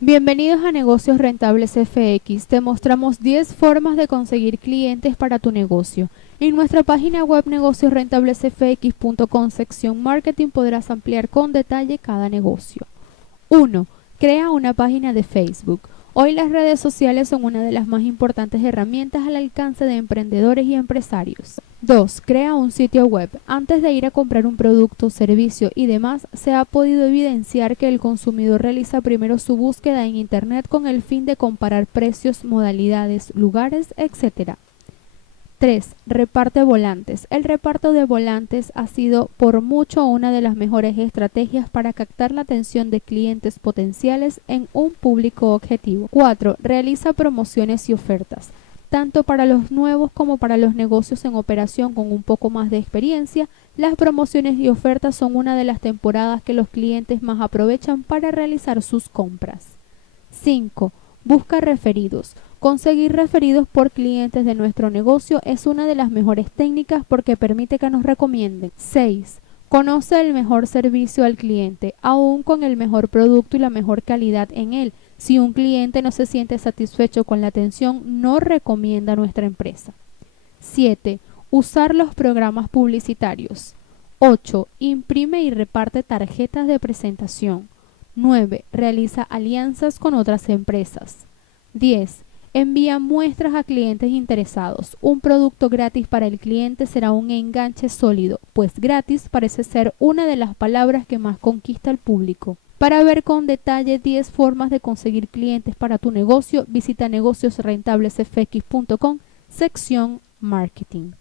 Bienvenidos a Negocios Rentables FX. Te mostramos 10 formas de conseguir clientes para tu negocio. En nuestra página web negociosrentablesfx.com, sección Marketing, podrás ampliar con detalle cada negocio. 1. Crea una página de Facebook. Hoy las redes sociales son una de las más importantes herramientas al alcance de emprendedores y empresarios. 2. Crea un sitio web. Antes de ir a comprar un producto, servicio y demás, se ha podido evidenciar que el consumidor realiza primero su búsqueda en Internet con el fin de comparar precios, modalidades, lugares, etc. 3. Reparte volantes. El reparto de volantes ha sido por mucho una de las mejores estrategias para captar la atención de clientes potenciales en un público objetivo. 4. Realiza promociones y ofertas. Tanto para los nuevos como para los negocios en operación con un poco más de experiencia, las promociones y ofertas son una de las temporadas que los clientes más aprovechan para realizar sus compras. 5. Busca referidos. Conseguir referidos por clientes de nuestro negocio es una de las mejores técnicas porque permite que nos recomienden. 6. Conoce el mejor servicio al cliente, aún con el mejor producto y la mejor calidad en él. Si un cliente no se siente satisfecho con la atención, no recomienda nuestra empresa. 7. Usar los programas publicitarios. 8. Imprime y reparte tarjetas de presentación. 9. Realiza alianzas con otras empresas. 10. Envía muestras a clientes interesados. Un producto gratis para el cliente será un enganche sólido, pues gratis parece ser una de las palabras que más conquista al público. Para ver con detalle 10 formas de conseguir clientes para tu negocio, visita negociosrentablesfx.com, sección Marketing.